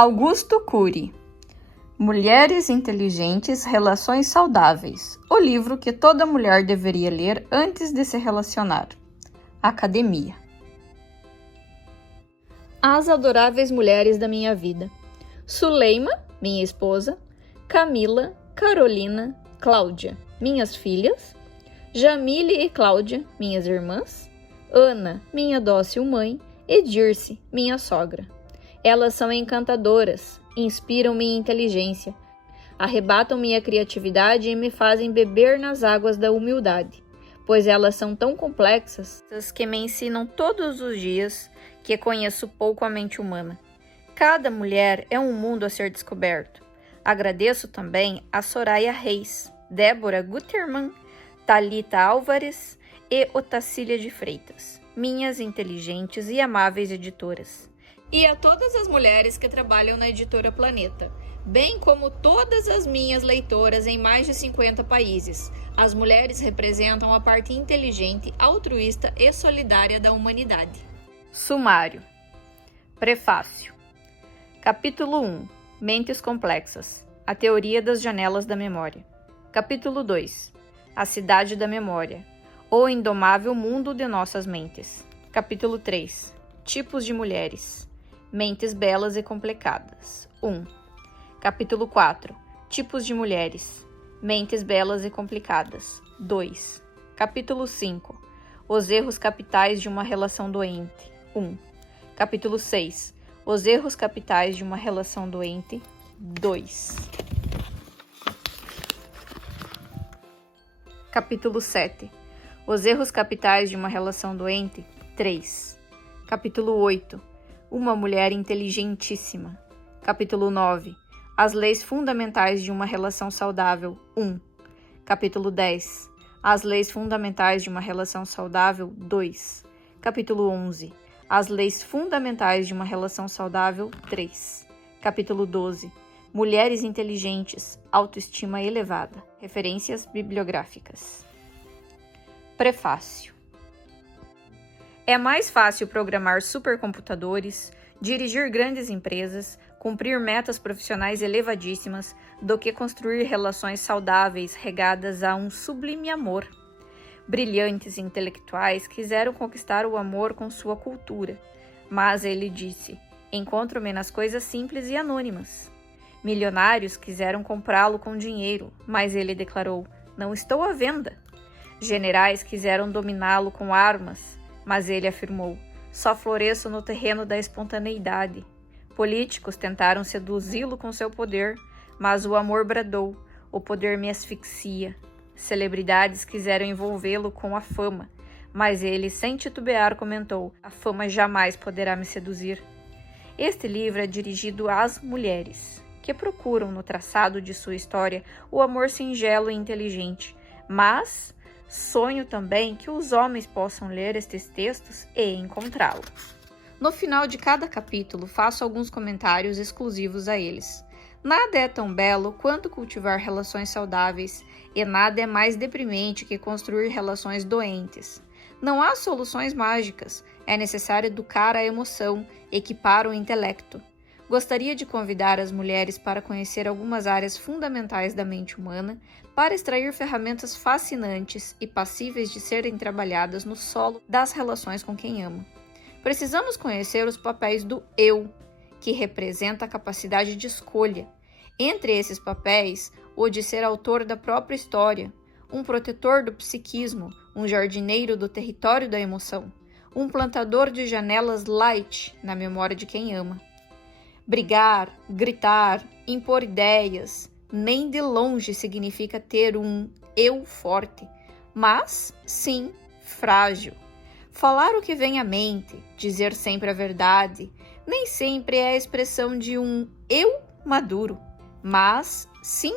Augusto Cury. Mulheres Inteligentes, Relações Saudáveis. O livro que toda mulher deveria ler antes de se relacionar. Academia. As adoráveis mulheres da minha vida. Suleima, minha esposa. Camila, Carolina, Cláudia, minhas filhas. Jamile e Cláudia, minhas irmãs. Ana, minha dócil mãe. E Dirce, minha sogra. Elas são encantadoras, inspiram minha inteligência, arrebatam minha criatividade e me fazem beber nas águas da humildade, pois elas são tão complexas que me ensinam todos os dias que conheço pouco a mente humana. Cada mulher é um mundo a ser descoberto. Agradeço também a Soraya Reis, Débora Gutermann, Thalita Álvares e Otacília de Freitas, minhas inteligentes e amáveis editoras. E a todas as mulheres que trabalham na Editora Planeta, bem como todas as minhas leitoras em mais de 50 países. As mulheres representam a parte inteligente, altruísta e solidária da humanidade. Sumário. Prefácio. Capítulo 1. Mentes complexas. A teoria das janelas da memória. Capítulo 2. A cidade da memória. O indomável mundo de nossas mentes. Capítulo 3. Tipos de mulheres. Mentes belas e complicadas. 1. Capítulo 4. Tipos de mulheres. Mentes belas e complicadas. 2. Capítulo 5. Os erros capitais de uma relação doente. 1. Capítulo 6. Os erros capitais de uma relação doente. 2. Capítulo 7. Os erros capitais de uma relação doente. 3. Capítulo 8. Uma mulher inteligentíssima. Capítulo 9. As leis fundamentais de uma relação saudável. 1. Capítulo 10. As leis fundamentais de uma relação saudável. 2. Capítulo 11. As leis fundamentais de uma relação saudável. 3. Capítulo 12. Mulheres inteligentes, autoestima elevada. Referências bibliográficas. Prefácio. É mais fácil programar supercomputadores, dirigir grandes empresas, cumprir metas profissionais elevadíssimas, do que construir relações saudáveis regadas a um sublime amor. Brilhantes intelectuais quiseram conquistar o amor com sua cultura, mas ele disse: encontro-me nas coisas simples e anônimas. Milionários quiseram comprá-lo com dinheiro, mas ele declarou: não estou à venda. Generais quiseram dominá-lo com armas, mas ele afirmou: só floresço no terreno da espontaneidade. Políticos tentaram seduzi-lo com seu poder, mas o amor bradou: o poder me asfixia. Celebridades quiseram envolvê-lo com a fama, mas ele, sem titubear, comentou: a fama jamais poderá me seduzir. Este livro é dirigido às mulheres, que procuram no traçado de sua história o amor singelo e inteligente, mas sonho também que os homens possam ler estes textos e encontrá-lo. No final de cada capítulo, faço alguns comentários exclusivos a eles. Nada é tão belo quanto cultivar relações saudáveis, e nada é mais deprimente que construir relações doentes. Não há soluções mágicas, é necessário educar a emoção, equipar o intelecto. Gostaria de convidar as mulheres para conhecer algumas áreas fundamentais da mente humana, para extrair ferramentas fascinantes e passíveis de serem trabalhadas no solo das relações com quem ama. Precisamos conhecer os papéis do eu, que representa a capacidade de escolha. Entre esses papéis, o de ser autor da própria história, um protetor do psiquismo, um jardineiro do território da emoção, um plantador de janelas light na memória de quem ama. Brigar, gritar, impor ideias, nem de longe significa ter um eu forte, mas sim frágil. Falar o que vem à mente, dizer sempre a verdade, nem sempre é a expressão de um eu maduro, mas sim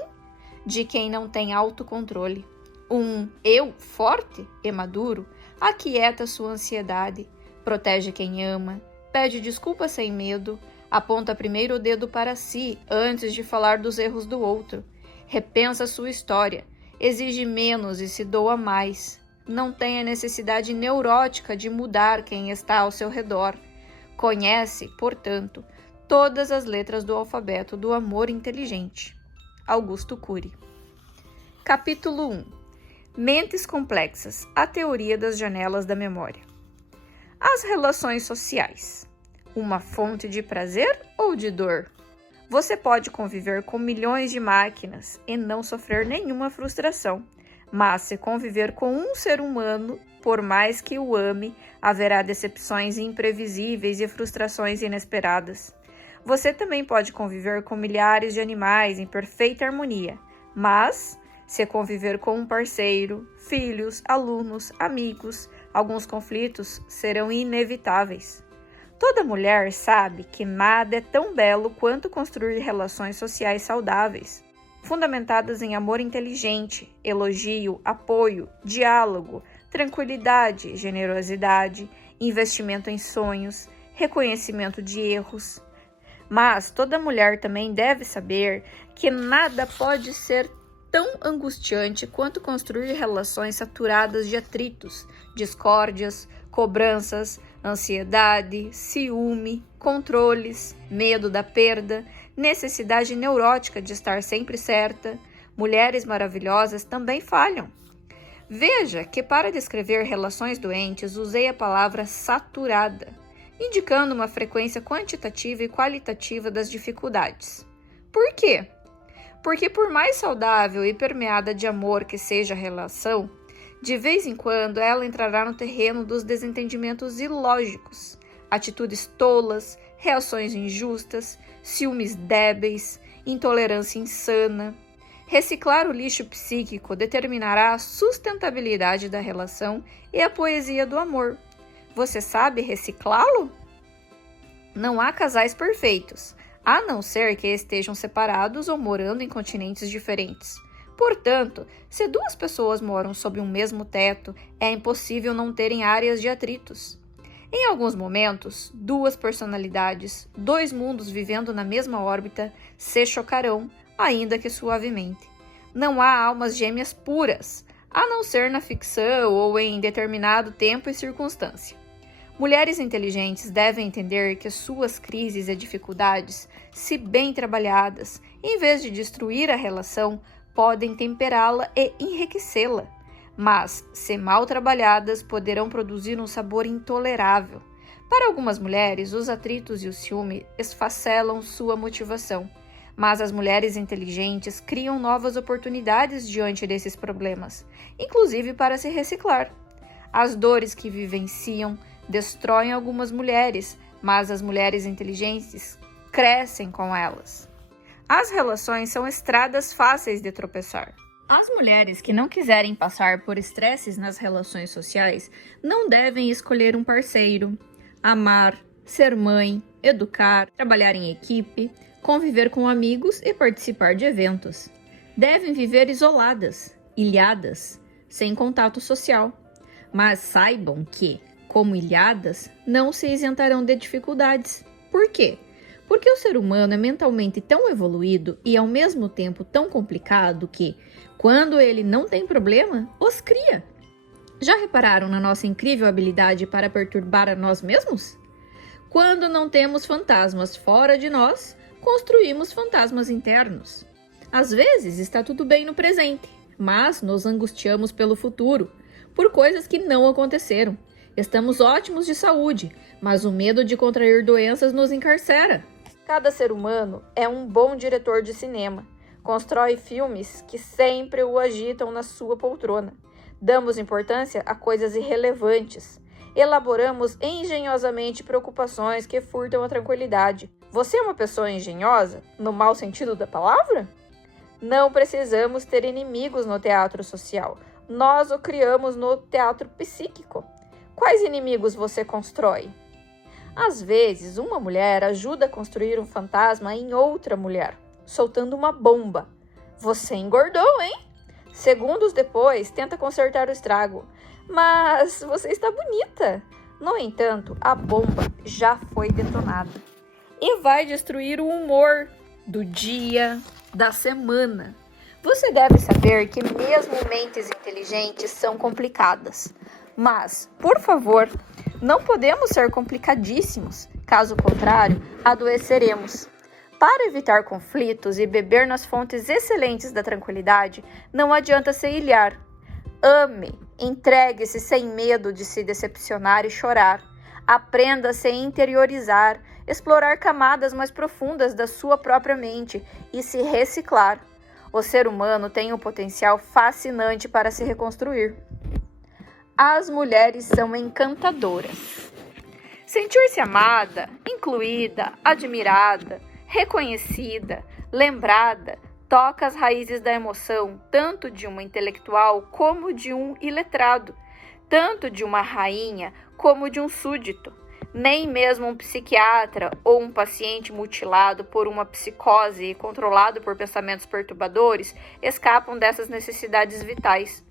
de quem não tem autocontrole. Um eu forte e maduro aquieta sua ansiedade, protege quem ama, pede desculpa sem medo, aponta primeiro o dedo para si antes de falar dos erros do outro, repensa sua história, exige menos e se doa mais, não tem a necessidade neurótica de mudar quem está ao seu redor, conhece, portanto, todas as letras do alfabeto do amor inteligente. Augusto Cury. Capítulo 1. Mentes complexas, a teoria das janelas da memória. As relações sociais. Uma fonte de prazer ou de dor? Você pode conviver com milhões de máquinas e não sofrer nenhuma frustração, mas se conviver com um ser humano, por mais que o ame, haverá decepções imprevisíveis e frustrações inesperadas. Você também pode conviver com milhares de animais em perfeita harmonia, mas se conviver com um parceiro, filhos, alunos, amigos, alguns conflitos serão inevitáveis. Toda mulher sabe que nada é tão belo quanto construir relações sociais saudáveis, fundamentadas em amor inteligente, elogio, apoio, diálogo, tranquilidade, generosidade, investimento em sonhos, reconhecimento de erros. Mas toda mulher também deve saber que nada pode ser tão angustiante quanto construir relações saturadas de atritos, discórdias, cobranças, ansiedade, ciúme, controles, medo da perda, necessidade neurótica de estar sempre certa. Mulheres maravilhosas também falham. Veja que para descrever relações doentes usei a palavra saturada, indicando uma frequência quantitativa e qualitativa das dificuldades. Por quê? Porque por mais saudável e permeada de amor que seja a relação, de vez em quando ela entrará no terreno dos desentendimentos ilógicos, atitudes tolas, reações injustas, ciúmes débeis, intolerância insana. Reciclar o lixo psíquico determinará a sustentabilidade da relação e a poesia do amor. Você sabe reciclá-lo? Não há casais perfeitos, a não ser que estejam separados ou morando em continentes diferentes. Portanto, se duas pessoas moram sob um mesmo teto, é impossível não terem áreas de atritos. Em alguns momentos, duas personalidades, dois mundos vivendo na mesma órbita, se chocarão, ainda que suavemente. Não há almas gêmeas puras, a não ser na ficção ou em determinado tempo e circunstância. Mulheres inteligentes devem entender que suas crises e dificuldades, se bem trabalhadas, em vez de destruir a relação, podem temperá-la e enriquecê-la, mas, se mal trabalhadas, poderão produzir um sabor intolerável. Para algumas mulheres, os atritos e o ciúme esfacelam sua motivação, mas as mulheres inteligentes criam novas oportunidades diante desses problemas, inclusive para se reciclar. As dores que vivenciam destroem algumas mulheres, mas as mulheres inteligentes crescem com elas. As relações são estradas fáceis de tropeçar. As mulheres que não quiserem passar por estresses nas relações sociais não devem escolher um parceiro, amar, ser mãe, educar, trabalhar em equipe, conviver com amigos e participar de eventos. Devem viver isoladas, ilhadas, sem contato social. Mas saibam que, como ilhadas, não se isentarão de dificuldades. Por quê? Porque o ser humano é mentalmente tão evoluído e ao mesmo tempo tão complicado que, quando ele não tem problema, os cria. Já repararam na nossa incrível habilidade para perturbar a nós mesmos? Quando não temos fantasmas fora de nós, construímos fantasmas internos. Às vezes está tudo bem no presente, mas nos angustiamos pelo futuro, por coisas que não aconteceram. Estamos ótimos de saúde, mas o medo de contrair doenças nos encarcera. Cada ser humano é um bom diretor de cinema. Constrói filmes que sempre o agitam na sua poltrona. Damos importância a coisas irrelevantes. Elaboramos engenhosamente preocupações que furtam a tranquilidade. Você é uma pessoa engenhosa, no mau sentido da palavra? Não precisamos ter inimigos no teatro social. Nós o criamos no teatro psíquico. Quais inimigos você constrói? Às vezes, uma mulher ajuda a construir um fantasma em outra mulher, soltando uma bomba. Você engordou, hein? Segundos depois, tenta consertar o estrago. Mas você está bonita. No entanto, a bomba já foi detonada. E vai destruir o humor do dia, da semana. Você deve saber que mesmo mentes inteligentes são complicadas. Mas, por favor, não podemos ser complicadíssimos. Caso contrário, adoeceremos. Para evitar conflitos e beber nas fontes excelentes da tranquilidade, não adianta se ilhar. Ame, entregue-se sem medo de se decepcionar e chorar. Aprenda a se interiorizar, explorar camadas mais profundas da sua própria mente e se reciclar. O ser humano tem um potencial fascinante para se reconstruir. As mulheres são encantadoras. Sentir-se amada, incluída, admirada, reconhecida, lembrada, toca as raízes da emoção, tanto de uma intelectual como de um iletrado, tanto de uma rainha como de um súdito. Nem mesmo um psiquiatra ou um paciente mutilado por uma psicose e controlado por pensamentos perturbadores escapam dessas necessidades vitais.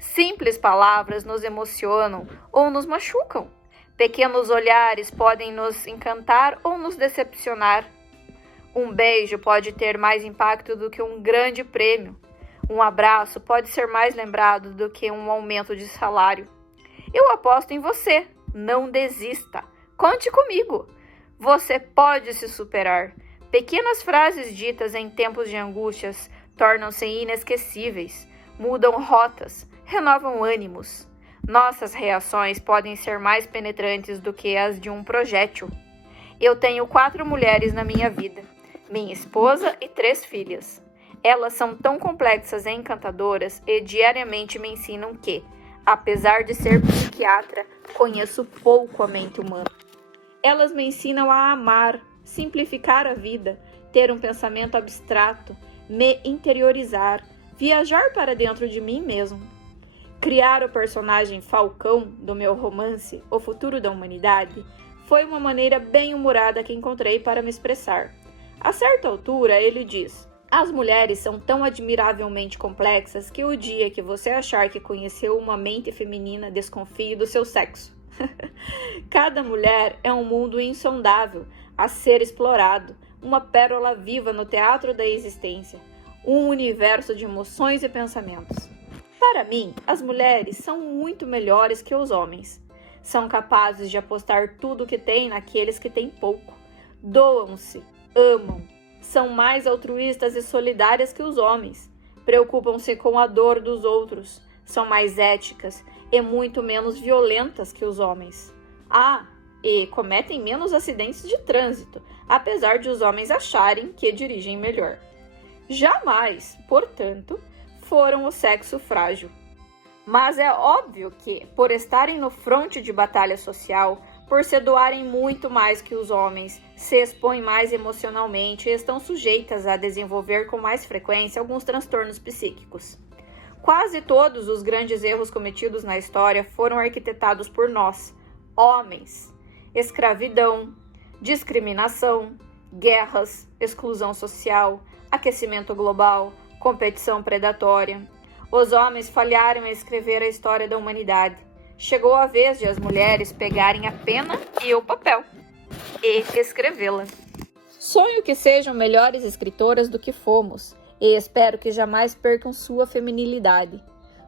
Simples palavras nos emocionam ou nos machucam. Pequenos olhares podem nos encantar ou nos decepcionar. Um beijo pode ter mais impacto do que um grande prêmio. Um abraço pode ser mais lembrado do que um aumento de salário. Eu aposto em você. Não desista. Conte comigo. Você pode se superar. Pequenas frases ditas em tempos de angústias tornam-se inesquecíveis, mudam rotas, renovam ânimos. Nossas reações podem ser mais penetrantes do que as de um projétil. Eu tenho 4 mulheres na minha vida, minha esposa e 3 filhas. Elas são tão complexas e encantadoras e diariamente me ensinam que, apesar de ser psiquiatra, conheço pouco a mente humana. Elas me ensinam a amar, simplificar a vida, ter um pensamento abstrato, me interiorizar, viajar para dentro de mim mesmo. Criar o personagem Falcão do meu romance O Futuro da Humanidade foi uma maneira bem humorada que encontrei para me expressar. A certa altura, ele diz: as mulheres são tão admiravelmente complexas que o dia que você achar que conheceu uma mente feminina, desconfie do seu sexo. Cada mulher é um mundo insondável, a ser explorado, uma pérola viva no teatro da existência, um universo de emoções e pensamentos. Para mim, as mulheres são muito melhores que os homens. São capazes de apostar tudo o que têm naqueles que têm pouco. Doam-se, amam. São mais altruístas e solidárias que os homens. Preocupam-se com a dor dos outros. São mais éticas e muito menos violentas que os homens. E cometem menos acidentes de trânsito, apesar de os homens acharem que dirigem melhor. Jamais, portanto, foram o sexo frágil. Mas é óbvio que, por estarem no fronte de batalha social, por se doarem muito mais que os homens, se expõem mais emocionalmente e estão sujeitas a desenvolver com mais frequência alguns transtornos psíquicos. Quase todos os grandes erros cometidos na história foram arquitetados por nós, homens. Escravidão, discriminação, guerras, exclusão social, aquecimento global, competição predatória. Os homens falharam em escrever a história da humanidade. Chegou a vez de as mulheres pegarem a pena e o papel e escrevê-la. Sonho que sejam melhores escritoras do que fomos e espero que jamais percam sua feminilidade.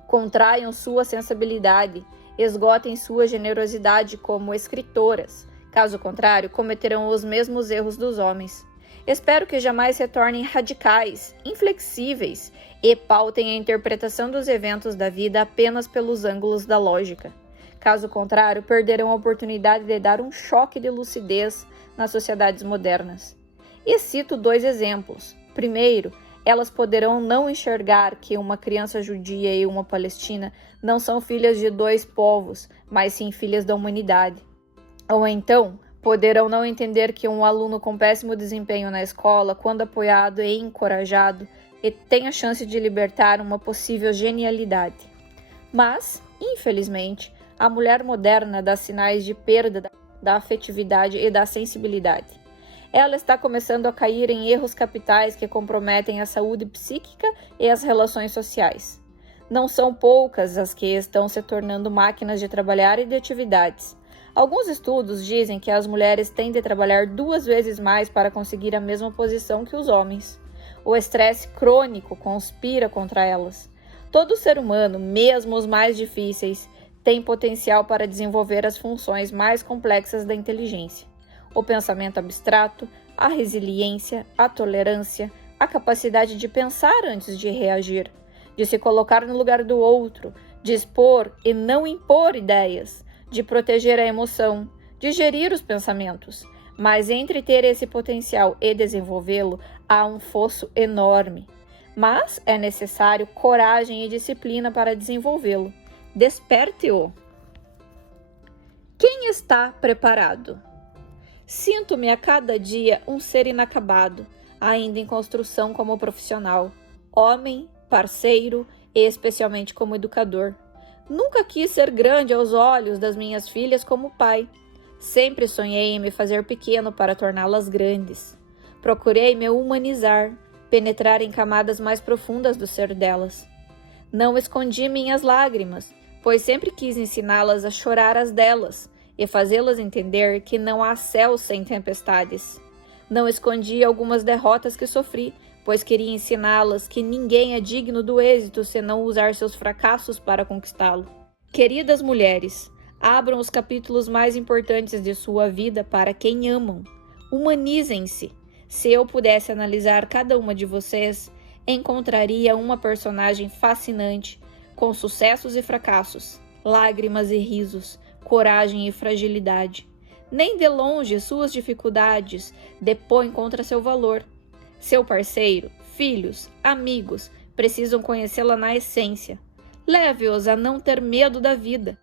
Contraiam sua sensibilidade, esgotem sua generosidade como escritoras. Caso contrário, cometerão os mesmos erros dos homens. Espero que jamais se tornem radicais, inflexíveis e pautem a interpretação dos eventos da vida apenas pelos ângulos da lógica. Caso contrário, perderão a oportunidade de dar um choque de lucidez nas sociedades modernas. E cito 2 exemplos. Primeiro, elas poderão não enxergar que uma criança judia e uma palestina não são filhas de 2 povos, mas sim filhas da humanidade. Ou então, poderão não entender que um aluno com péssimo desempenho na escola, quando apoiado e encorajado, tem a chance de libertar uma possível genialidade. Mas, infelizmente, a mulher moderna dá sinais de perda da afetividade e da sensibilidade. Ela está começando a cair em erros capitais que comprometem a saúde psíquica e as relações sociais. Não são poucas as que estão se tornando máquinas de trabalhar e de atividades. Alguns estudos dizem que as mulheres têm de trabalhar 2 vezes mais para conseguir a mesma posição que os homens. O estresse crônico conspira contra elas. Todo ser humano, mesmo os mais difíceis, tem potencial para desenvolver as funções mais complexas da inteligência. o pensamento abstrato, a resiliência, a tolerância, a capacidade de pensar antes de reagir, de se colocar no lugar do outro, de expor e não impor ideias, de proteger a emoção, de gerir os pensamentos. Mas entre ter esse potencial e desenvolvê-lo, há um fosso enorme. Mas é necessário coragem e disciplina para desenvolvê-lo. Desperte-o. Quem está preparado? Sinto-me a cada dia um ser inacabado, ainda em construção como profissional, homem, parceiro e especialmente como educador. Nunca quis ser grande aos olhos das minhas filhas como pai. Sempre sonhei em me fazer pequeno para torná-las grandes. Procurei me humanizar, penetrar em camadas mais profundas do ser delas. Não escondi minhas lágrimas, pois sempre quis ensiná-las a chorar as delas e fazê-las entender que não há céu sem tempestades. Não escondi algumas derrotas que sofri, pois queria ensiná-las que ninguém é digno do êxito se não usar seus fracassos para conquistá-lo. Queridas mulheres, abram os capítulos mais importantes de sua vida para quem amam. Humanizem-se. Se eu pudesse analisar cada uma de vocês, encontraria uma personagem fascinante, com sucessos e fracassos, lágrimas e risos, coragem e fragilidade. Nem de longe suas dificuldades depõem contra seu valor. Seu parceiro, filhos, amigos precisam conhecê-la na essência. Leve-os a não ter medo da vida,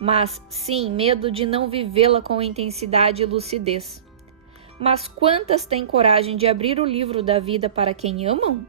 mas sim medo de não vivê-la com intensidade e lucidez. Mas quantas têm coragem de abrir o livro da vida para quem amam?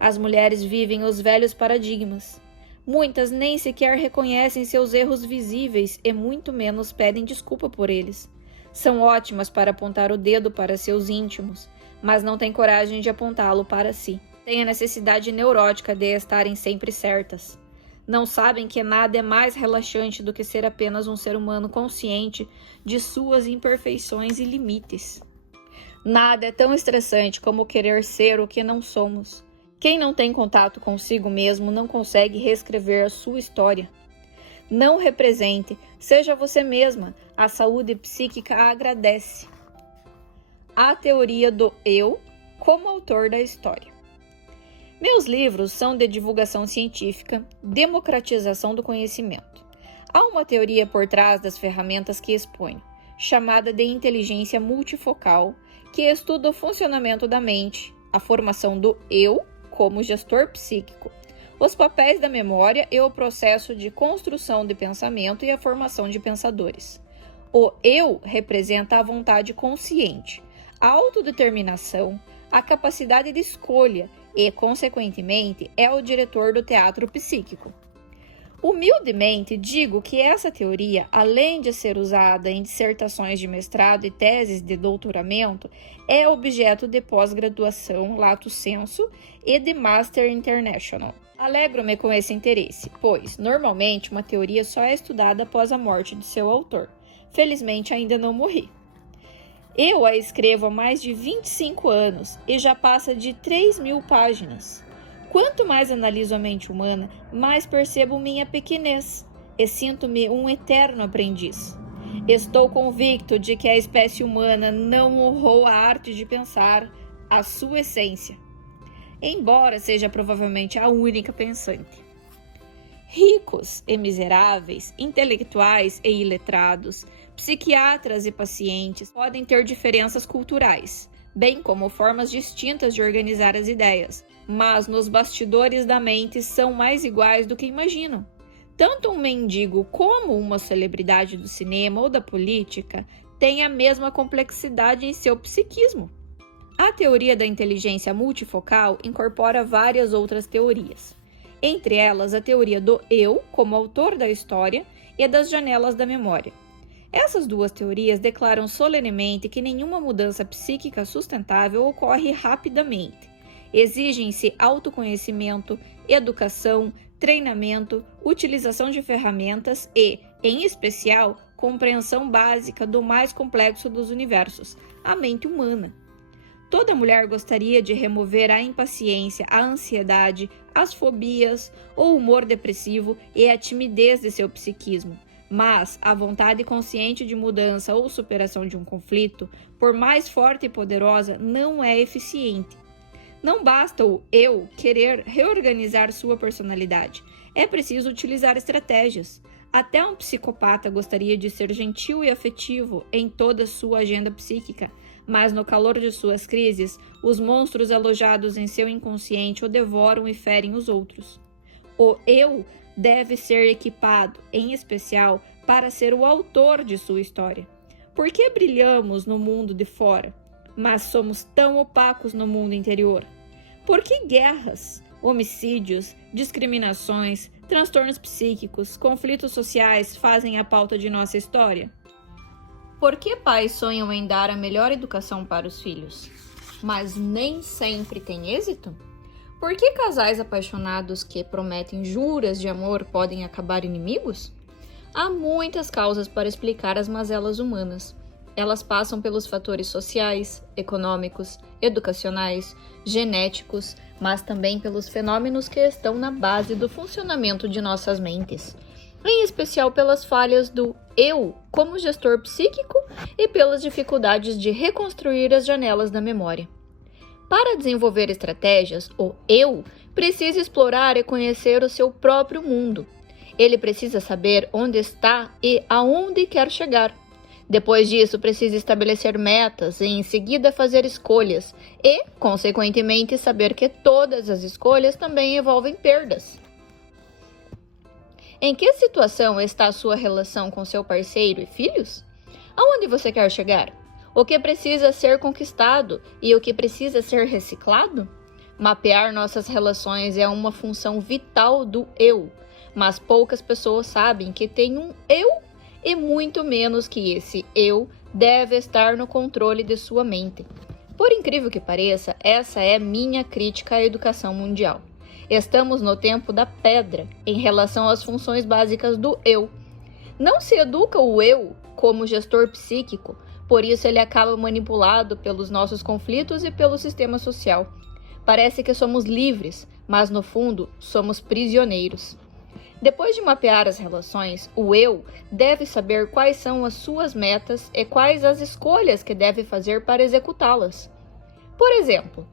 As mulheres vivem os velhos paradigmas. Muitas nem sequer reconhecem seus erros visíveis e muito menos pedem desculpa por eles. São ótimas para apontar o dedo para seus íntimos, mas não têm coragem de apontá-lo para si. Têm a necessidade neurótica de estarem sempre certas. Não sabem que nada é mais relaxante do que ser apenas um ser humano consciente de suas imperfeições e limites. Nada é tão estressante como querer ser o que não somos. Quem não tem contato consigo mesmo não consegue reescrever a sua história. Não represente, seja você mesma. A saúde psíquica agradece. A teoria do eu como autor da história. Meus livros são de divulgação científica, democratização do conhecimento. Há uma teoria por trás das ferramentas que exponho, chamada de inteligência multifocal, que estuda o funcionamento da mente, a formação do eu como gestor psíquico, os papéis da memória e o processo de construção de pensamento e a formação de pensadores. O eu representa a vontade consciente, a autodeterminação, a capacidade de escolha e, consequentemente, é o diretor do teatro psíquico. Humildemente digo que essa teoria, além de ser usada em dissertações de mestrado e teses de doutoramento, é objeto de pós-graduação lato sensu e de Master International. Alegro-me com esse interesse, pois, normalmente, uma teoria só é estudada após a morte de seu autor. Felizmente, ainda não morri. Eu a escrevo há mais de 25 anos e já passa de 3.000 páginas. Quanto mais analiso a mente humana, mais percebo minha pequenez e sinto-me um eterno aprendiz. Estou convicto de que a espécie humana não honrou a arte de pensar, a sua essência, embora seja provavelmente a única pensante. Ricos e miseráveis, intelectuais e iletrados, psiquiatras e pacientes podem ter diferenças culturais, bem como formas distintas de organizar as ideias, mas nos bastidores da mente são mais iguais do que imaginam. Tanto um mendigo como uma celebridade do cinema ou da política têm a mesma complexidade em seu psiquismo. A teoria da inteligência multifocal incorpora várias outras teorias, entre elas a teoria do eu como autor da história e a das janelas da memória. Essas duas teorias declaram solenemente que nenhuma mudança psíquica sustentável ocorre rapidamente. Exigem-se autoconhecimento, educação, treinamento, utilização de ferramentas e, em especial, compreensão básica do mais complexo dos universos, a mente humana. Toda mulher gostaria de remover a impaciência, a ansiedade, as fobias, o humor depressivo e a timidez de seu psiquismo, Mas a vontade consciente de mudança ou superação de um conflito, por mais forte e poderosa, não é eficiente. Não basta o eu querer reorganizar sua personalidade. É preciso utilizar estratégias. Até um psicopata gostaria de ser gentil e afetivo em toda sua agenda psíquica, mas no calor de suas crises, os monstros alojados em seu inconsciente o devoram e ferem os outros. O eu deve ser equipado, em especial, para ser o autor de sua história. Por que brilhamos no mundo de fora, mas somos tão opacos no mundo interior? Por que guerras, homicídios, discriminações, transtornos psíquicos, conflitos sociais fazem a pauta de nossa história? Por que pais sonham em dar a melhor educação para os filhos, mas nem sempre têm êxito? Por que casais apaixonados que prometem juras de amor podem acabar inimigos? Há muitas causas para explicar as mazelas humanas. Elas passam pelos fatores sociais, econômicos, educacionais, genéticos, mas também pelos fenômenos que estão na base do funcionamento de nossas mentes, em especial pelas falhas do eu como gestor psíquico e pelas dificuldades de reconstruir as janelas da memória. Para desenvolver estratégias, o eu precisa explorar e conhecer o seu próprio mundo. Ele precisa saber onde está e aonde quer chegar. Depois disso, precisa estabelecer metas e, em seguida, fazer escolhas e, consequentemente, saber que todas as escolhas também envolvem perdas. Em que situação está a sua relação com seu parceiro e filhos? Aonde você quer chegar? O que precisa ser conquistado e o que precisa ser reciclado? Mapear nossas relações é uma função vital do eu, mas poucas pessoas sabem que tem um eu e muito menos que esse eu deve estar no controle de sua mente. Por incrível que pareça, essa é minha crítica à educação mundial. Estamos no tempo da pedra em relação às funções básicas do eu. Não se educa o eu como gestor psíquico, por isso ele acaba manipulado pelos nossos conflitos e pelo sistema social. Parece que somos livres, mas no fundo somos prisioneiros. Depois de mapear as relações, o eu deve saber quais são as suas metas e quais as escolhas que deve fazer para executá-las. Por exemplo,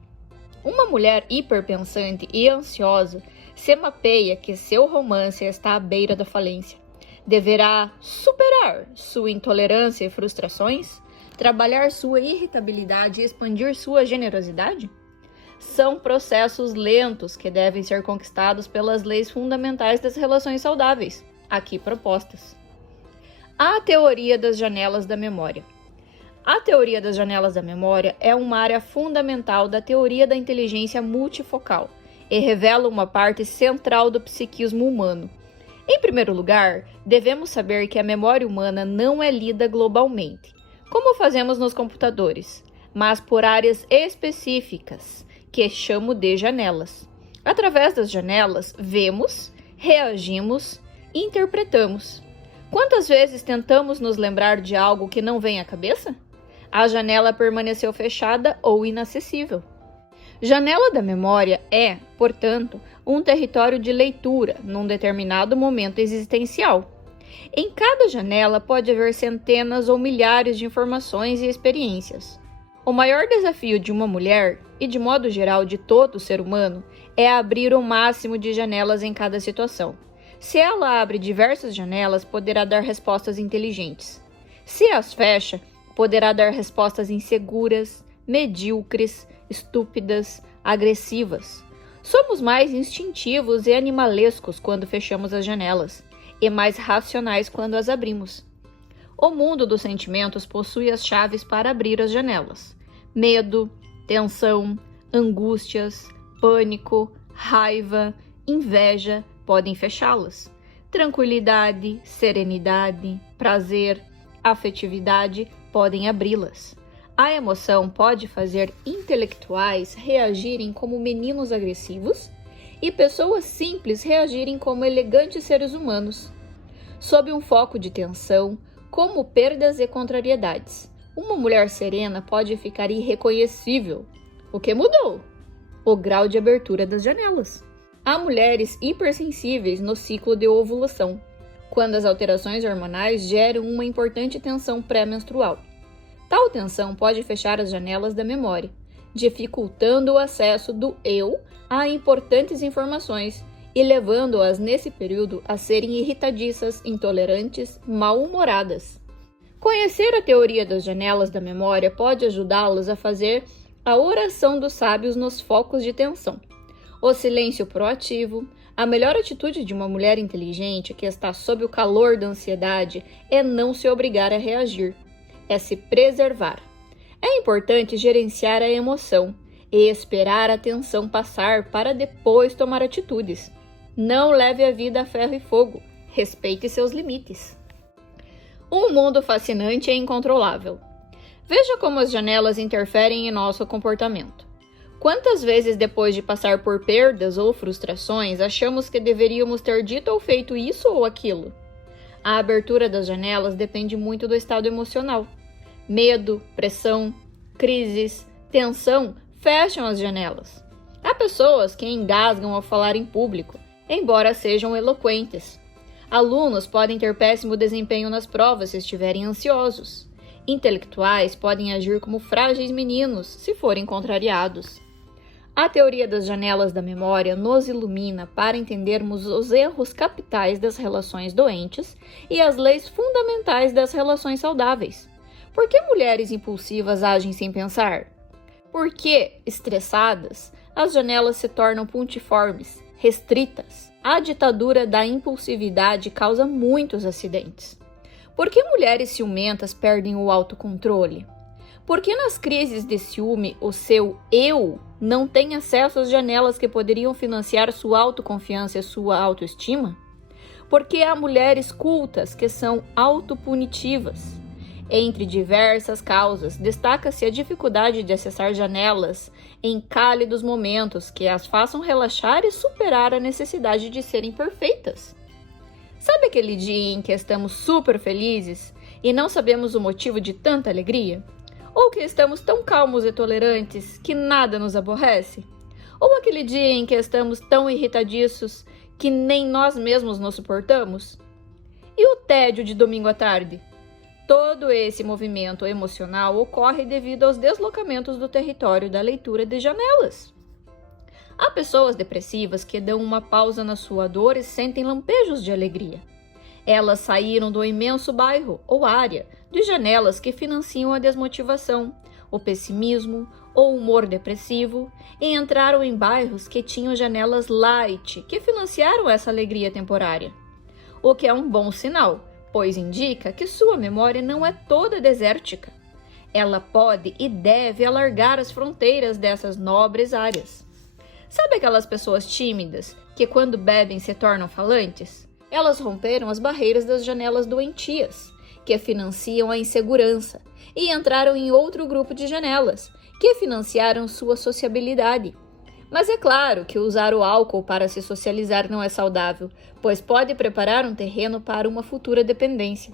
uma mulher hiperpensante e ansiosa se mapeia que seu romance está à beira da falência. Deverá superar sua intolerância e frustrações? Trabalhar sua irritabilidade e expandir sua generosidade? São processos lentos que devem ser conquistados pelas leis fundamentais das relações saudáveis, aqui propostas. A teoria das janelas da memória. A teoria das janelas da memória é uma área fundamental da teoria da inteligência multifocal e revela uma parte central do psiquismo humano. Em primeiro lugar, devemos saber que a memória humana não é lida globalmente, como fazemos nos computadores, mas por áreas específicas, que chamo de janelas. Através das janelas, vemos, reagimos e interpretamos. Quantas vezes tentamos nos lembrar de algo que não vem à cabeça? A janela permaneceu fechada ou inacessível. Janela da memória é, portanto, um território de leitura num determinado momento existencial. Em cada janela pode haver centenas ou milhares de informações e experiências. O maior desafio de uma mulher, e de modo geral de todo ser humano, é abrir o máximo de janelas em cada situação. Se ela abre diversas janelas, poderá dar respostas inteligentes. Se as fecha, poderá dar respostas inseguras, medíocres, estúpidas, agressivas. Somos mais instintivos e animalescos quando fechamos as janelas, e mais racionais quando as abrimos. O mundo dos sentimentos possui as chaves para abrir as janelas. Medo, tensão, angústias, pânico, raiva, inveja podem fechá-las. Tranquilidade, serenidade, prazer, afetividade podem abri-las. A emoção pode fazer intelectuais reagirem como meninos agressivos e pessoas simples reagirem como elegantes seres humanos. Sob um foco de tensão, como perdas e contrariedades, uma mulher serena pode ficar irreconhecível. O que mudou? O grau de abertura das janelas. Há mulheres hipersensíveis no ciclo de ovulação. quando as alterações hormonais geram uma importante tensão pré-menstrual. Tal tensão pode fechar as janelas da memória, dificultando o acesso do eu a importantes informações e levando-as nesse período a serem irritadiças, intolerantes, mal-humoradas. Conhecer a teoria das janelas da memória pode ajudá-las a fazer a oração dos sábios nos focos de tensão. O silêncio proativo. A melhor atitude de uma mulher inteligente que está sob o calor da ansiedade é não se obrigar a reagir, é se preservar. É importante gerenciar a emoção e esperar a tensão passar para depois tomar atitudes. Não leve a vida a ferro e fogo, respeite seus limites. Um mundo fascinante e incontrolável. Veja como as janelas interferem em nosso comportamento. Quantas vezes depois de passar por perdas ou frustrações, achamos que deveríamos ter dito ou feito isso ou aquilo? A abertura das janelas depende muito do estado emocional. Medo, pressão, crises, tensão fecham as janelas. Há pessoas que engasgam ao falar em público, embora sejam eloquentes. Alunos podem ter péssimo desempenho nas provas se estiverem ansiosos. Intelectuais podem agir como frágeis meninos se forem contrariados. A teoria das janelas da memória nos ilumina para entendermos os erros capitais das relações doentes e as leis fundamentais das relações saudáveis. Por que mulheres impulsivas agem sem pensar? Por que, estressadas, as janelas se tornam puntiformes, restritas? A ditadura da impulsividade causa muitos acidentes. Por que mulheres ciumentas perdem o autocontrole? Por que nas crises de ciúme o seu eu não tem acesso às janelas que poderiam financiar sua autoconfiança e sua autoestima? Porque há mulheres cultas que são autopunitivas. Entre diversas causas, destaca-se a dificuldade de acessar janelas em cálidos momentos que as façam relaxar e superar a necessidade de serem perfeitas. Sabe aquele dia em que estamos super felizes e não sabemos o motivo de tanta alegria? Ou que estamos tão calmos e tolerantes que nada nos aborrece? Ou aquele dia em que estamos tão irritadiços que nem nós mesmos nos suportamos? E o tédio de domingo à tarde? Todo esse movimento emocional ocorre devido aos deslocamentos do território da leitura de janelas. Há pessoas depressivas que dão uma pausa na sua dor e sentem lampejos de alegria. Elas saíram do imenso bairro ou área de janelas que financiam a desmotivação, o pessimismo ou humor depressivo e entraram em bairros que tinham janelas light que financiaram essa alegria temporária. O que é um bom sinal, pois indica que sua memória não é toda desértica. Ela pode e deve alargar as fronteiras dessas nobres áreas. Sabe aquelas pessoas tímidas que quando bebem se tornam falantes? Elas romperam as barreiras das janelas doentias, que financiam a insegurança, e entraram em outro grupo de janelas, que financiaram sua sociabilidade. Mas é claro que usar o álcool para se socializar não é saudável, pois pode preparar um terreno para uma futura dependência.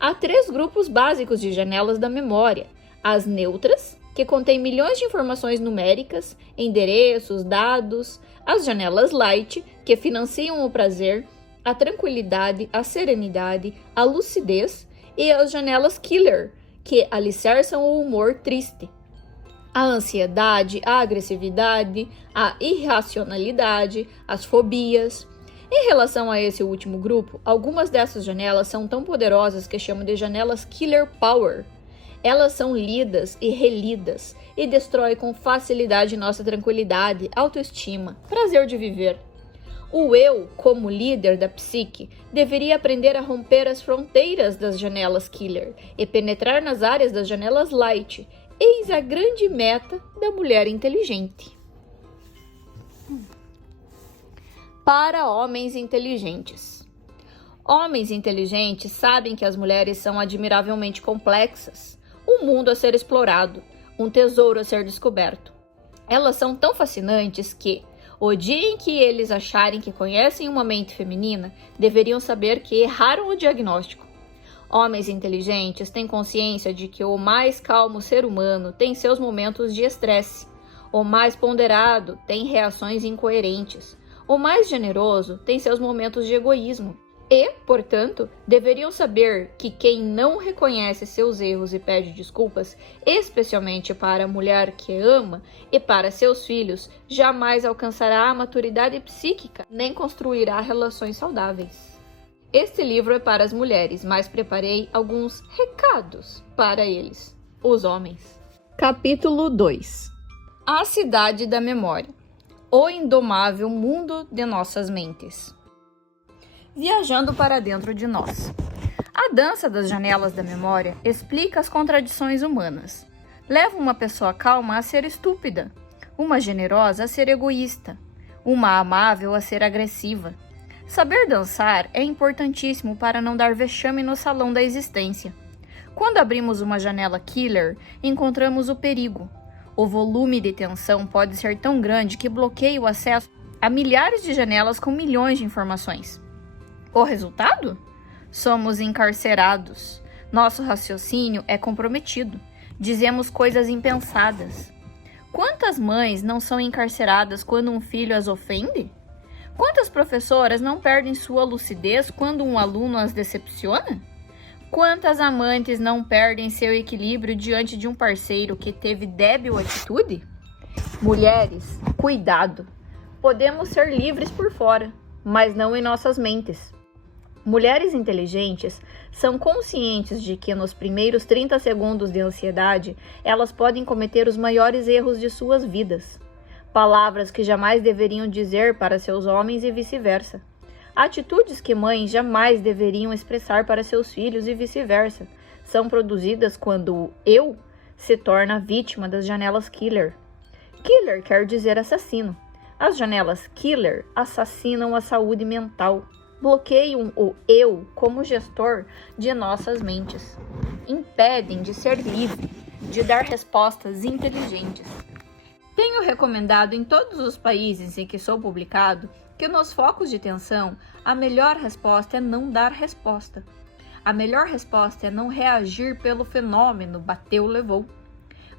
Há 3 grupos básicos de janelas da memória: as neutras, que contêm milhões de informações numéricas, endereços, dados; as janelas light, que financiam o prazer, a tranquilidade, a serenidade, a lucidez; e as janelas killer, que alicerçam o humor triste. A ansiedade, a agressividade, a irracionalidade, as fobias. Em relação a esse último grupo, algumas dessas janelas são tão poderosas que chamam de janelas killer power. Elas são lidas e relidas e destroem com facilidade nossa tranquilidade, autoestima, prazer de viver. O eu, como líder da psique, deveria aprender a romper as fronteiras das janelas killer e penetrar nas áreas das janelas light. Eis a grande meta da mulher inteligente. Para homens inteligentes. Homens inteligentes sabem que as mulheres são admiravelmente complexas, um mundo a ser explorado, um tesouro a ser descoberto. Elas são tão fascinantes que, o dia em que eles acharem que conhecem uma mente feminina, deveriam saber que erraram o diagnóstico. Homens inteligentes têm consciência de que o mais calmo ser humano tem seus momentos de estresse. O mais ponderado tem reações incoerentes. O mais generoso tem seus momentos de egoísmo. E, portanto, deveriam saber que quem não reconhece seus erros e pede desculpas, especialmente para a mulher que ama e para seus filhos, jamais alcançará a maturidade psíquica nem construirá relações saudáveis. Este livro é para as mulheres, mas preparei alguns recados para eles, os homens. Capítulo 2. A Cidade da Memória. O indomável mundo de nossas mentes. Viajando para dentro de nós. A dança das janelas da memória explica as contradições humanas. Leva uma pessoa calma a ser estúpida, uma generosa a ser egoísta, uma amável a ser agressiva. Saber dançar é importantíssimo para não dar vexame no salão da existência. Quando abrimos uma janela killer, encontramos o perigo. O volume de tensão pode ser tão grande que bloqueia o acesso a milhares de janelas com milhões de informações. O resultado? Somos encarcerados. Nosso raciocínio é comprometido. Dizemos coisas impensadas. Quantas mães não são encarceradas quando um filho as ofende? Quantas professoras não perdem sua lucidez quando um aluno as decepciona? Quantas amantes não perdem seu equilíbrio diante de um parceiro que teve débil atitude? Mulheres, cuidado! Podemos ser livres por fora, mas não em nossas mentes. Mulheres inteligentes são conscientes de que nos primeiros 30 segundos de ansiedade, elas podem cometer os maiores erros de suas vidas. Palavras que jamais deveriam dizer para seus homens e vice-versa. Atitudes que mães jamais deveriam expressar para seus filhos e vice-versa. São produzidas quando o eu se torna vítima das janelas killer. Killer quer dizer assassino. As janelas killer assassinam a saúde mental. Bloqueiam o eu como gestor de nossas mentes. Impedem de ser livre, de dar respostas inteligentes. Tenho recomendado em todos os países em que sou publicado que nos focos de tensão, a melhor resposta é não dar resposta. A melhor resposta é não reagir pelo fenômeno bateu, levou,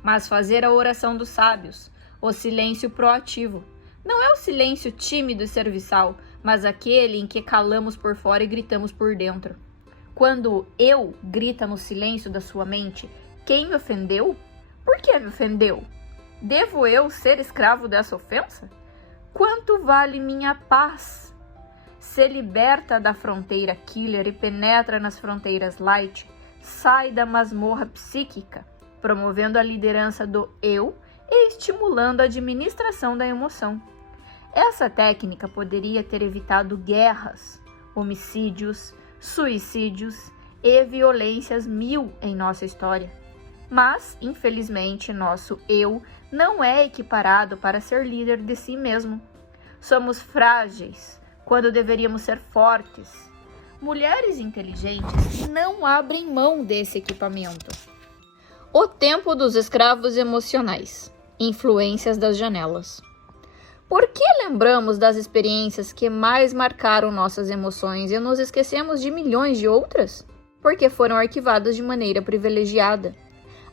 mas fazer a oração dos sábios, o silêncio proativo. Não é o silêncio tímido e serviçal, mas aquele em que calamos por fora e gritamos por dentro. Quando eu grita no silêncio da sua mente, quem me ofendeu? Por que me ofendeu? Devo eu ser escravo dessa ofensa? Quanto vale minha paz? Se liberta da fronteira killer e penetra nas fronteiras light, sai da masmorra psíquica, promovendo a liderança do eu e estimulando a administração da emoção. Essa técnica poderia ter evitado guerras, homicídios, suicídios e violências 1000 em nossa história. Mas, infelizmente, nosso eu não é equiparado para ser líder de si mesmo. Somos frágeis quando deveríamos ser fortes. Mulheres inteligentes não abrem mão desse equipamento. O tempo dos escravos emocionais. Influências das janelas. Por que lembramos das experiências que mais marcaram nossas emoções e nos esquecemos de milhões de outras? Porque foram arquivadas de maneira privilegiada.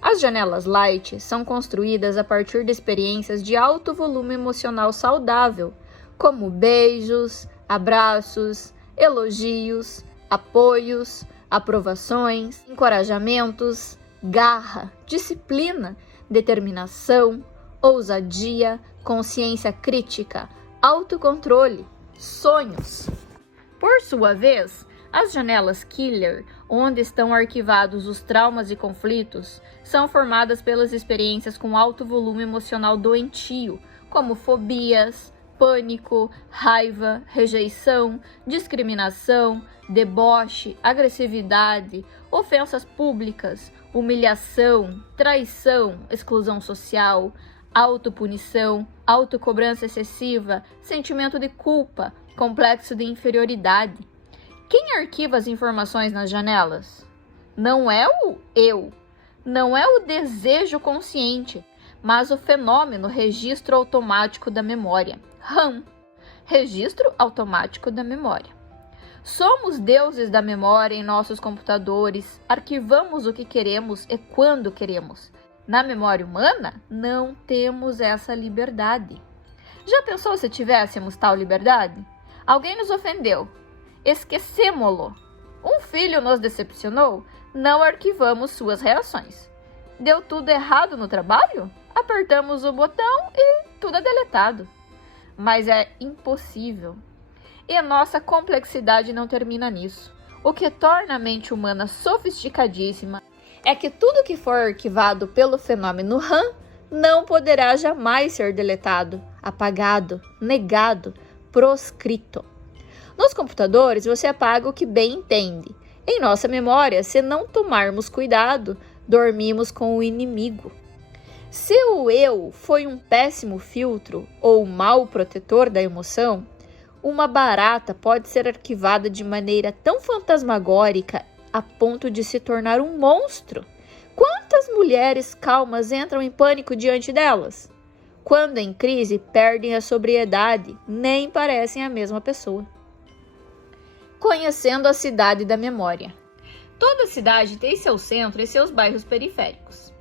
As janelas light são construídas a partir de experiências de alto volume emocional saudável, como beijos, abraços, elogios, apoios, aprovações, encorajamentos, garra, disciplina, determinação, ousadia, consciência crítica, autocontrole, sonhos. Por sua vez, as janelas killer, onde estão arquivados os traumas e conflitos, são formadas pelas experiências com alto volume emocional doentio, como fobias, pânico, raiva, rejeição, discriminação, deboche, agressividade, ofensas públicas, humilhação, traição, exclusão social, autopunição, autocobrança excessiva, sentimento de culpa, complexo de inferioridade. Quem arquiva as informações nas janelas? Não é o eu, não é o desejo consciente, mas o fenômeno registro automático da memória, RAM, registro automático da memória. Somos deuses da memória em nossos computadores, arquivamos o que queremos e quando queremos. Na memória humana, não temos essa liberdade. Já pensou se tivéssemos tal liberdade? Alguém nos ofendeu. esquecemo-lo. Um filho nos decepcionou? Não arquivamos suas reações. Deu tudo errado no trabalho? Apertamos o botão e tudo é deletado. Mas é impossível. E nossa complexidade não termina nisso. O que torna a mente humana sofisticadíssima é que tudo que for arquivado pelo fenômeno RAM não poderá jamais ser deletado, apagado, negado, proscrito. Nos computadores, você apaga o que bem entende. Em nossa memória, se não tomarmos cuidado, dormimos com o inimigo. Se o eu foi um péssimo filtro ou mau protetor da emoção, uma barata pode ser arquivada de maneira tão fantasmagórica a ponto de se tornar um monstro. Quantas mulheres calmas entram em pânico diante delas? Quando em crise, perdem a sobriedade, nem parecem a mesma pessoa. Conhecendo a cidade da memória. Toda cidade tem seu centro e seus bairros periféricos.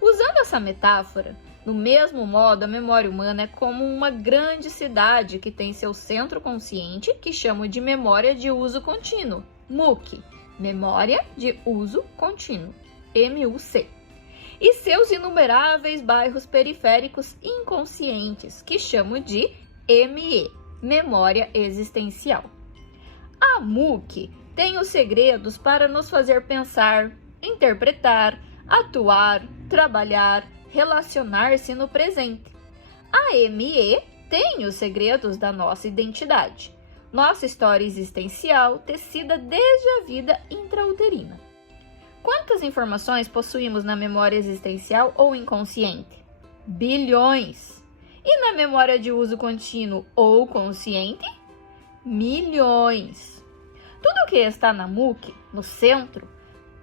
Usando essa metáfora, do mesmo modo, a memória humana é como uma grande cidade que tem seu centro consciente, que chamo de memória de uso contínuo, MUC, Memória de Uso Contínuo, MUC, e seus inumeráveis bairros periféricos inconscientes, que chamo de ME, Memória Existencial. A MUC tem os segredos para nos fazer pensar, interpretar, atuar, trabalhar, relacionar-se no presente. A ME tem os segredos da nossa identidade, nossa história existencial tecida desde a vida intrauterina. Quantas informações possuímos na memória existencial ou inconsciente? Bilhões! E na memória de uso contínuo ou consciente? Milhões! Tudo que está na MUC, no centro,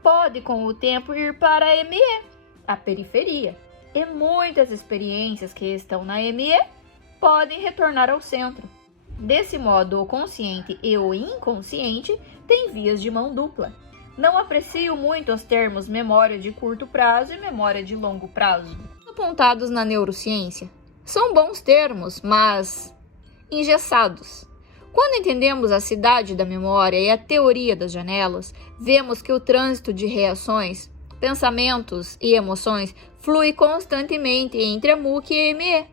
pode com o tempo ir para a ME, a periferia, e muitas experiências que estão na ME podem retornar ao centro. Desse modo, o consciente e o inconsciente têm vias de mão dupla. Não aprecio muito os termos memória de curto prazo e memória de longo prazo, apontados na neurociência. São bons termos, mas engessados. Quando entendemos a cidade da memória e a teoria das janelas, vemos que o trânsito de reações, pensamentos e emoções flui constantemente entre a MUC e a ME,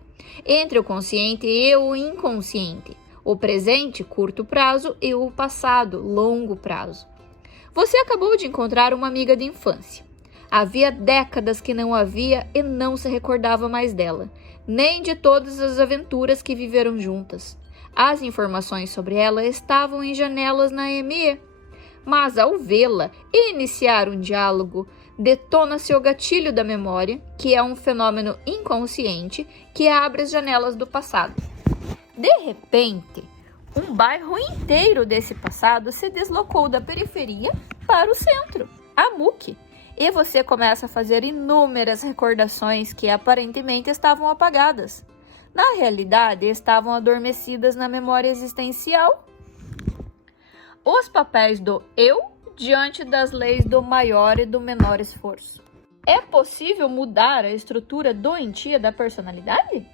entre o consciente e o inconsciente, o presente, curto prazo, e o passado, longo prazo. Você acabou de encontrar uma amiga de infância. Havia décadas que não a via e não se recordava mais dela, nem de todas as aventuras que viveram juntas. As informações sobre ela estavam em janelas na ME, mas ao vê-la e iniciar um diálogo, detona-se o gatilho da memória, que é um fenômeno inconsciente que abre as janelas do passado. De repente, um bairro inteiro desse passado se deslocou da periferia para o centro, a MUC, e você começa a fazer inúmeras recordações que aparentemente estavam apagadas. Na realidade, estavam adormecidas na memória existencial. Os papéis do eu diante das leis do maior e do menor esforço. É possível mudar a estrutura doentia da personalidade?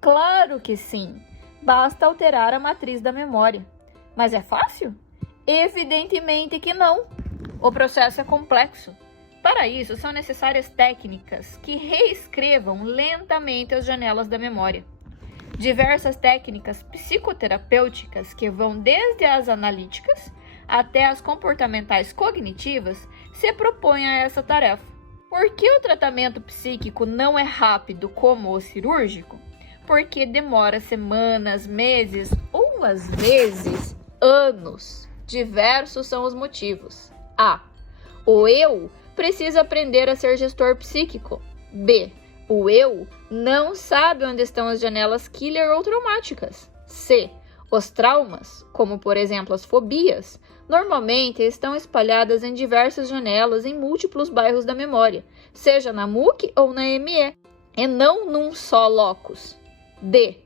Claro que sim. Basta alterar a matriz da memória. Mas é fácil? Evidentemente que não. O processo é complexo. Para isso, são necessárias técnicas que reescrevam lentamente as janelas da memória. Diversas técnicas psicoterapêuticas que vão desde as analíticas até as comportamentais cognitivas se propõem a essa tarefa. Por que o tratamento psíquico não é rápido como o cirúrgico? Porque demora semanas, meses ou às vezes anos. Diversos são os motivos. A. O eu precisa aprender a ser gestor psíquico. B. O eu não sabe onde estão as janelas killer ou traumáticas. C. Os traumas, como por exemplo as fobias, normalmente estão espalhadas em diversas janelas em múltiplos bairros da memória, seja na MUC ou na ME, e não num só locus. D.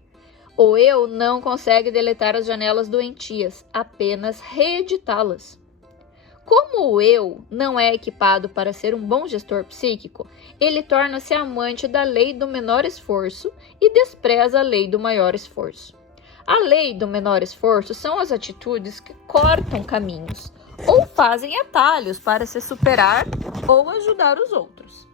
O eu não consegue deletar as janelas doentias, apenas reeditá-las. Como o eu não é equipado para ser um bom gestor psíquico, ele torna-se amante da lei do menor esforço e despreza a lei do maior esforço. A lei do menor esforço são as atitudes que cortam caminhos ou fazem atalhos para se superar ou ajudar os outros.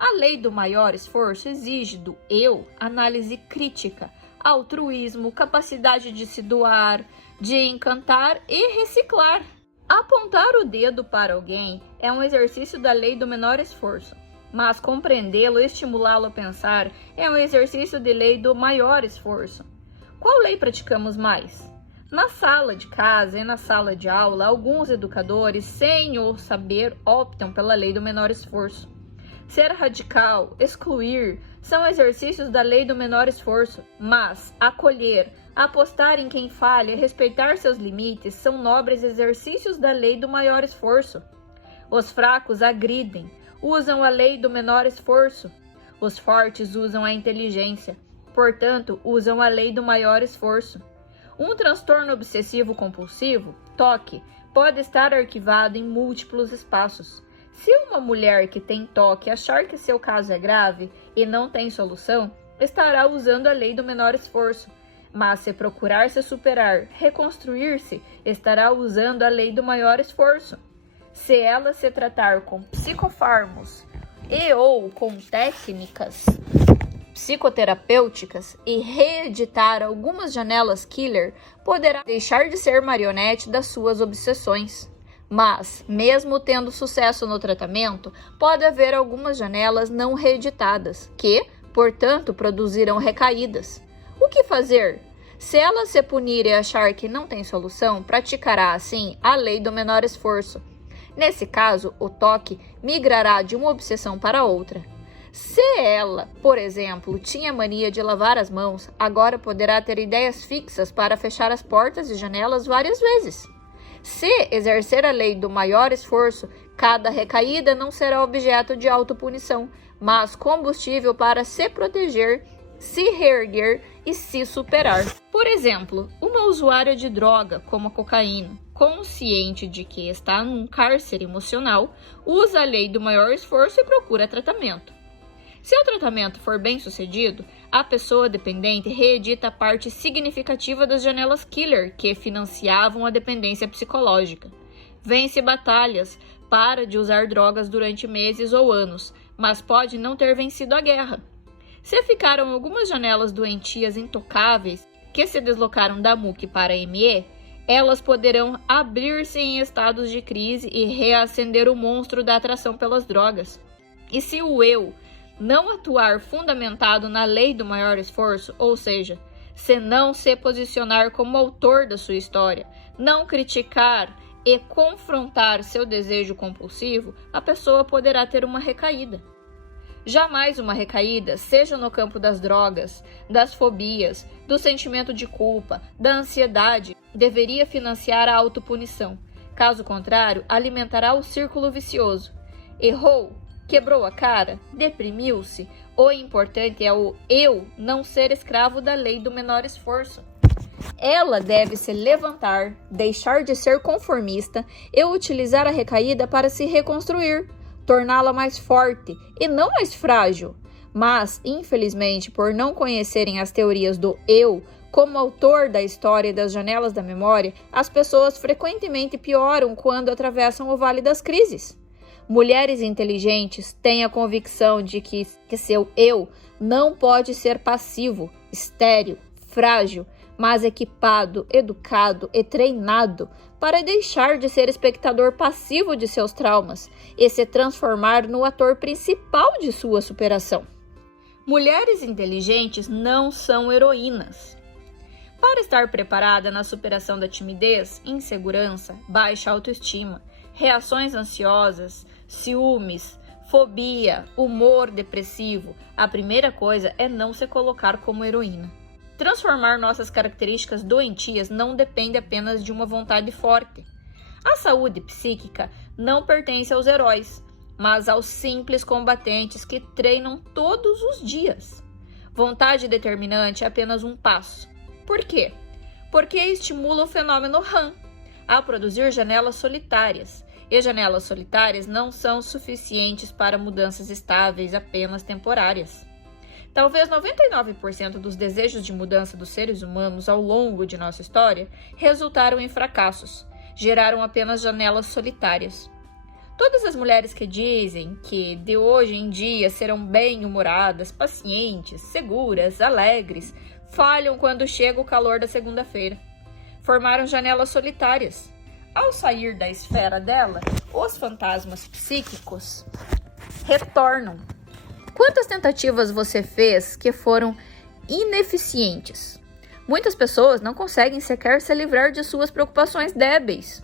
A lei do maior esforço exige do eu análise crítica, altruísmo, capacidade de se doar, de encantar e reciclar. Apontar o dedo para alguém é um exercício da lei do menor esforço, mas compreendê-lo e estimulá-lo a pensar é um exercício de lei do maior esforço. Qual lei praticamos mais? Na sala de casa e na sala de aula, alguns educadores, sem o saber, optam pela lei do menor esforço. Ser radical, excluir, são exercícios da lei do menor esforço, mas acolher, apostar em quem falha, respeitar seus limites, são nobres exercícios da lei do maior esforço. Os fracos agridem, usam a lei do menor esforço. Os fortes usam a inteligência, portanto, usam a lei do maior esforço. Um transtorno obsessivo-compulsivo, TOC, pode estar arquivado em múltiplos espaços. Se uma mulher que tem TOC achar que seu caso é grave e não tem solução, estará usando a lei do menor esforço. Mas se procurar se superar, reconstruir-se, estará usando a lei do maior esforço. Se ela se tratar com psicofármacos e ou com técnicas psicoterapêuticas e reeditar algumas janelas killer, poderá deixar de ser marionete das suas obsessões. Mas, mesmo tendo sucesso no tratamento, pode haver algumas janelas não reeditadas, que, portanto, produzirão recaídas. O que fazer? Se ela se punir e achar que não tem solução, praticará, assim, a lei do menor esforço. Nesse caso, o TOC migrará de uma obsessão para outra. Se ela, por exemplo, tinha mania de lavar as mãos, agora poderá ter ideias fixas para fechar as portas e janelas várias vezes. Se exercer a lei do maior esforço, cada recaída não será objeto de autopunição, mas combustível para se proteger, se reerguer e se superar. Por exemplo, uma usuária de droga, como a cocaína, consciente de que está num cárcere emocional, usa a lei do maior esforço e procura tratamento. Se o tratamento for bem sucedido, a pessoa dependente reedita parte significativa das janelas killer que financiavam a dependência psicológica. Vence batalhas, para de usar drogas durante meses ou anos, mas pode não ter vencido a guerra. Se ficaram algumas janelas doentias intocáveis que se deslocaram da MUC para a ME, elas poderão abrir-se em estados de crise e reacender o monstro da atração pelas drogas. E se o eu não atuar fundamentado na lei do maior esforço, ou seja, se não se posicionar como autor da sua história, não criticar e confrontar seu desejo compulsivo, a pessoa poderá ter uma recaída. Jamais uma recaída, seja no campo das drogas, das fobias, do sentimento de culpa, da ansiedade, deveria financiar a autopunição. Caso contrário, alimentará o círculo vicioso. Errou? Quebrou a cara? Deprimiu-se? O importante é o eu não ser escravo da lei do menor esforço. Ela deve se levantar, deixar de ser conformista e utilizar a recaída para se reconstruir, torná-la mais forte e não mais frágil. Mas, infelizmente, por não conhecerem as teorias do eu, como autor da história e das janelas da memória, as pessoas frequentemente pioram quando atravessam o vale das crises. Mulheres inteligentes têm a convicção de que seu eu não pode ser passivo, estéril, frágil, mas equipado, educado e treinado para deixar de ser espectador passivo de seus traumas e se transformar no ator principal de sua superação. Mulheres inteligentes não são heroínas. Para estar preparada na superação da timidez, insegurança, baixa autoestima, reações ansiosas, ciúmes, fobia, humor depressivo, a primeira coisa é não se colocar como heroína. Transformar nossas características doentias não depende apenas de uma vontade forte. A saúde psíquica não pertence aos heróis, mas aos simples combatentes que treinam todos os dias. Vontade determinante é apenas um passo. Por quê? Porque estimula o fenômeno RAM, a produzir janelas solitárias. E janelas solitárias não são suficientes para mudanças estáveis, apenas temporárias. Talvez 99% dos desejos de mudança dos seres humanos ao longo de nossa história resultaram em fracassos, geraram apenas janelas solitárias. Todas as mulheres que dizem que de hoje em dia serão bem-humoradas, pacientes, seguras, alegres, falham quando chega o calor da segunda-feira. Formaram janelas solitárias. Ao sair da esfera dela, os fantasmas psíquicos retornam. Quantas tentativas você fez que foram ineficientes? Muitas pessoas não conseguem sequer se livrar de suas preocupações débeis.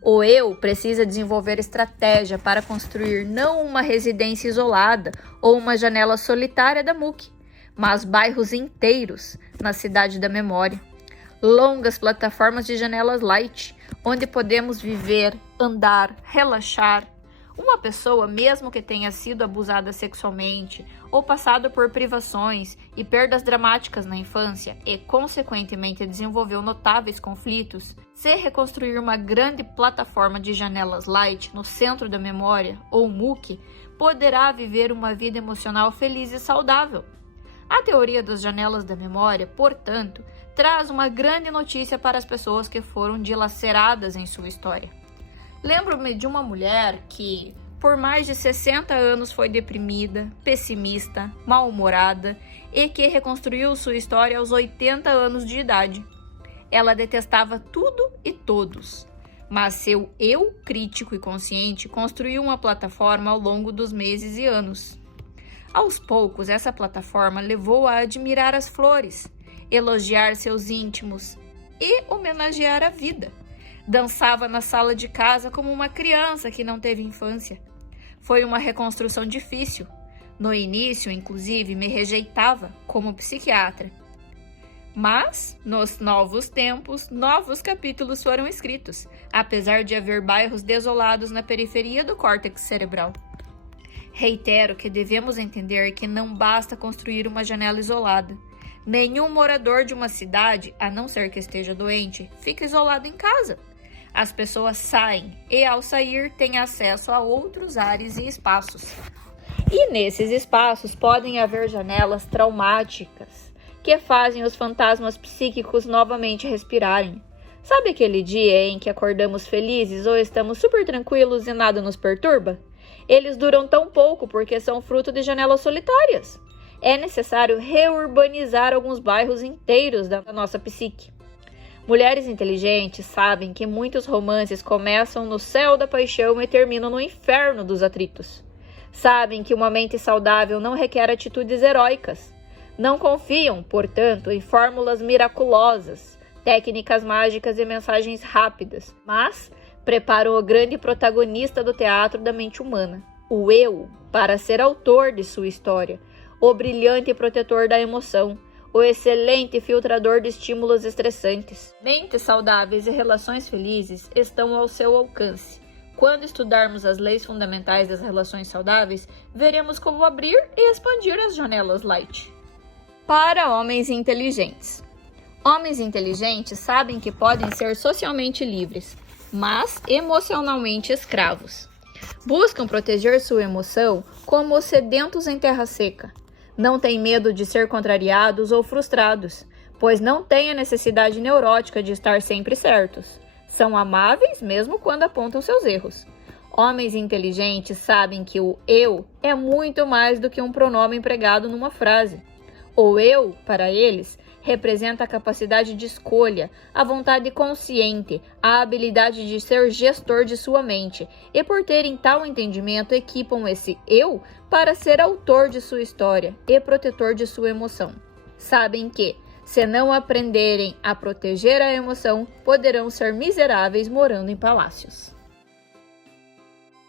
O eu precisa desenvolver estratégia para construir não uma residência isolada ou uma janela solitária da MOOC, mas bairros inteiros na cidade da memória. Longas plataformas de janelas light, onde podemos viver, andar, relaxar. Uma pessoa, mesmo que tenha sido abusada sexualmente ou passado por privações e perdas dramáticas na infância e, consequentemente, desenvolveu notáveis conflitos, se reconstruir uma grande plataforma de janelas light no centro da memória, ou MOOC, poderá viver uma vida emocional feliz e saudável. A teoria das janelas da memória, portanto, traz uma grande notícia para as pessoas que foram dilaceradas em sua história. Lembro-me de uma mulher que, por mais de 60 anos, foi deprimida, pessimista, mal-humorada e que reconstruiu sua história aos 80 anos de idade. Ela detestava tudo e todos, mas seu eu crítico e consciente construiu uma plataforma ao longo dos meses e anos. Aos poucos, essa plataforma levou-a a admirar as flores, elogiar seus íntimos e homenagear a vida. Dançava na sala de casa como uma criança que não teve infância. Foi uma reconstrução difícil. No início, inclusive, me rejeitava como psiquiatra. Mas, nos novos tempos, novos capítulos foram escritos, apesar de haver bairros desolados na periferia do córtex cerebral. Reitero que devemos entender que não basta construir uma janela isolada. Nenhum morador de uma cidade, a não ser que esteja doente, fica isolado em casa. As pessoas saem e, ao sair, têm acesso a outros ares e espaços. E nesses espaços podem haver janelas traumáticas que fazem os fantasmas psíquicos novamente respirarem. Sabe aquele dia em que acordamos felizes ou estamos super tranquilos e nada nos perturba? Eles duram tão pouco porque são fruto de janelas solitárias. É necessário reurbanizar alguns bairros inteiros da nossa psique. Mulheres inteligentes sabem que muitos romances começam no céu da paixão e terminam no inferno dos atritos. Sabem que uma mente saudável não requer atitudes heróicas. Não confiam, portanto, em fórmulas miraculosas, técnicas mágicas e mensagens rápidas, mas preparam o grande protagonista do teatro da mente humana, o eu, para ser autor de sua história, o brilhante protetor da emoção, o excelente filtrador de estímulos estressantes. Mentes saudáveis e relações felizes estão ao seu alcance. Quando estudarmos as leis fundamentais das relações saudáveis, veremos como abrir e expandir as janelas light. Para homens inteligentes. Homens inteligentes sabem que podem ser socialmente livres, mas emocionalmente escravos. Buscam proteger sua emoção como os sedentos em terra seca. Não têm medo de ser contrariados ou frustrados, pois não têm a necessidade neurótica de estar sempre certos. São amáveis mesmo quando apontam seus erros. Homens inteligentes sabem que o eu é muito mais do que um pronome empregado numa frase. O eu, para eles, representa a capacidade de escolha, a vontade consciente, a habilidade de ser gestor de sua mente, e por terem tal entendimento equipam esse eu para ser autor de sua história e protetor de sua emoção. Sabem que, se não aprenderem a proteger a emoção, poderão ser miseráveis morando em palácios.